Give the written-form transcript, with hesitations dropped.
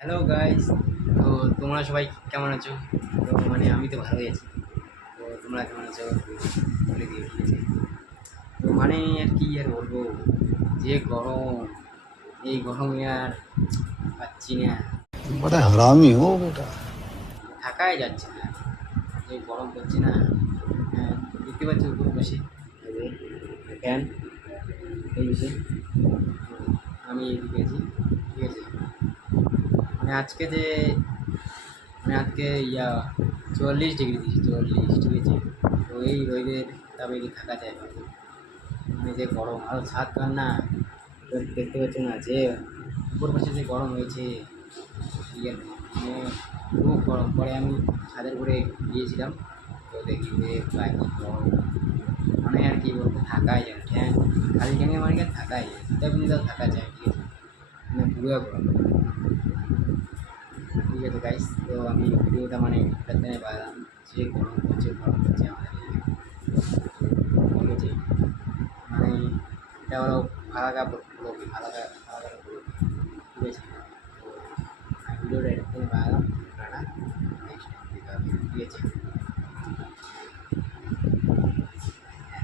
Hello guys. তো তোমরা সবাই কেমন আছো? তো আমি তো ভালোই আছি। তো তোমরা কেমন আছো বলে দিয়ে ঠিক আছে। তো আর কি আর বলবো, যে গরম, এই গরমে আর পাচ্ছি না, बड़ा हरामी हो बेटा। থাকাই যাচ্ছে না, যে গরম পড়ছে না। হ্যাঁ, দেখতে পাচ্ছি উপরে বসে ফ্যান এই বিষয়ে। আমি এইদিকে আছি, ঠিক আছে। আজকে যে আজকে 40 ডিগ্রি দিয়েছি, 40, ঠিক আছে। তো এই রোদের তাপে কি থাকা যায় বলো? যে গরম আরও ছাদ কান না, তো দেখতে পাচ্ছ না যে উপর পাশে যে গরম হয়েছে, ঠিক আছে। খুব গরম। পরে আমি ছাদের উপরে গিয়েছিলাম, তো দেখি যে প্রায় কি গরম, আর কি বলবো, থাকাই যায় না। ফ্যান খালি ট্যাঙ্কে কি আর থাকাই যায়, শীতের দিনে তো থাকা যায়, ঠিক আছে। পুরো গরম, ঠিক আছে গাইস। তো আমি ভিডিওটা এটার জন্য বানালাম, যে গরম হচ্ছে আমাদের এদিকে, ঠিক আছে। মানে এটা হলো ফালাকা ব্লগ, ফালাকা ব্লগ, ঠিক আছে। তো আমি ভিডিওটা এটার জন্য বানালাম, আপনারা নেক্সট ঠিক আছে।